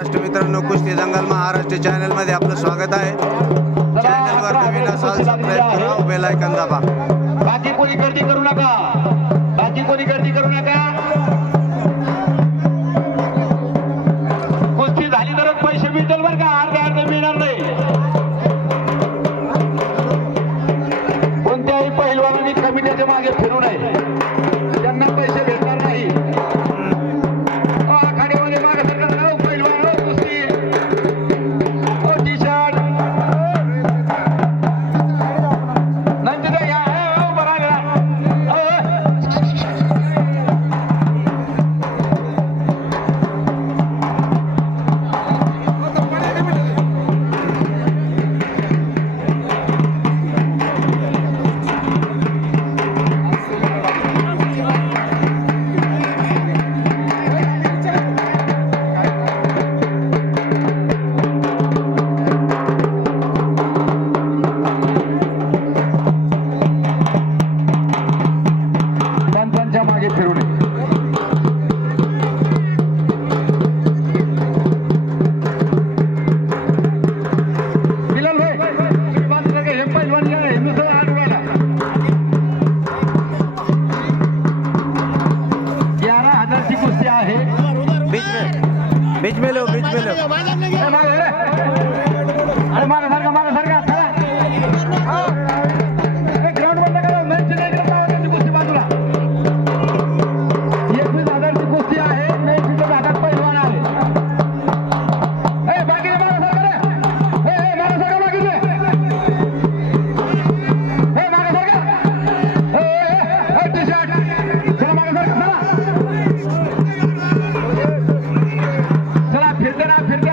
महाराष्ट्र मित्रांनो, कुस्ती जंगल महाराष्ट्र चॅनल मध्ये आपलं स्वागत आहे. चॅनलवर नवीन असाल सबस्क्राइब करा, बेल आयकॉन दाबा. बाकी कोणी गर्दी करू नका, बाकी कोणी गर्दी करू नका. कुस्ती झाली तरच पैसे मिळतील बरं का, अर्धे मिळणार नाही. कोणत्याही पहिलवानांनी कमिटीच्या मागे फिरू नये, त्यांना पैसे भेटणार नाही. आखाड्यामध्ये मागे सरकार राहू पहिलवान हो, कुस्ती हो, टी शर्ट नंतर या हो बरा मागे फिरू नये. बिलाल भाई हे पहिलवान हिंदुस्थान आडवाला 11,000 ची कुस्ती आहे. बीच में लो. अरे मारा सारखा ग्राउंड बंद करा. मॅच नाही करता कुस्ती बाजूला. 21,000 ची कुस्ती आहे. मेहनतीच्या भागात पहिलवान आले. बाकी मारा सारखा बाकीचे मारा सारखा टी शर्ट चला मारा सारखा चला फिरते